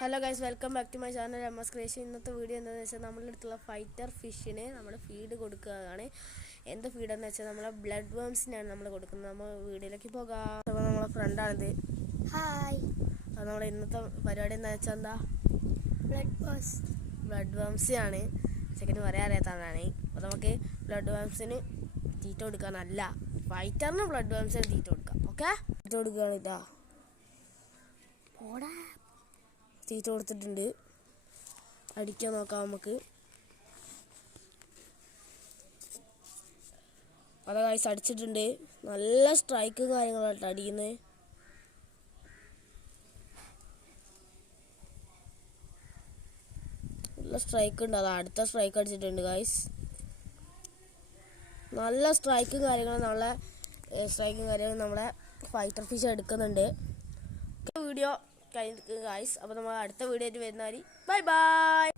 Hello guys, welcome back to my channel MS creation. ഇന്നത്തെ video എന്താണെന്ന് വെച്ചാൽ നമ്മളുടെ അടുത്തുള്ള ഫൈറ്റർ ഫിഷിന് നമ്മൾ ഫീഡ് കൊടുക്കുകയാണ്. എന്ത് ഫീഡെന്ന് വെച്ചാൽ നമ്മളെ ബ്ലഡ് വേംസിനാണ് നമ്മൾ കൊടുക്കുന്നത്. നമ്മൾ വീഡിയോയിലേക്ക് പോകാം. അപ്പോൾ നമ്മളെ ഫ്രണ്ടാണിത്. ഹായ്. അപ്പോൾ നമ്മൾ ഇന്നത്തെ പരിപാടി എന്താണെന്ന് വെച്ചാൽ എന്താ ബ്ലഡ് വേംസ് ആണ്. സെക്കൻഡ് പറയാൻ അറിയാത്തതാണ്. അപ്പോൾ നമുക്ക് ബ്ലഡ് വേംസിന് തീറ്റ കൊടുക്കാനല്ല, ഫൈറ്ററിന് ബ്ലഡ് വേംസിന് തീറ്റ കൊടുക്കാം. ഓക്കെ, തീറ്റ കൊടുക്കുകയാണ്. ഇതാ തീറ്റ കൊടുത്തിട്ടുണ്ട്. അടിക്കാൻ നോക്കാം നമുക്ക്. അത് കാഴ്ച അടിച്ചിട്ടുണ്ട്. നല്ല സ്ട്രൈക്കും കാര്യങ്ങളായിട്ട് അടിക്കുന്നത്. നല്ല സ്ട്രൈക്ക് ഉണ്ട്. അത് അടുത്ത സ്ട്രൈക്ക് അടിച്ചിട്ടുണ്ട് ഗൈസ്. നല്ല സ്ട്രൈക്കും കാര്യങ്ങളും നമ്മളെ ഫൈറ്റർ ഫിഷ് എടുക്കുന്നുണ്ട്. വീഡിയോ കഴിഞ്ഞു ഗൈസ്. അപ്പോൾ നമ്മൾ അടുത്ത വീഡിയോ ആയിട്ട് വരുന്നവരെ ബൈ ബൈ.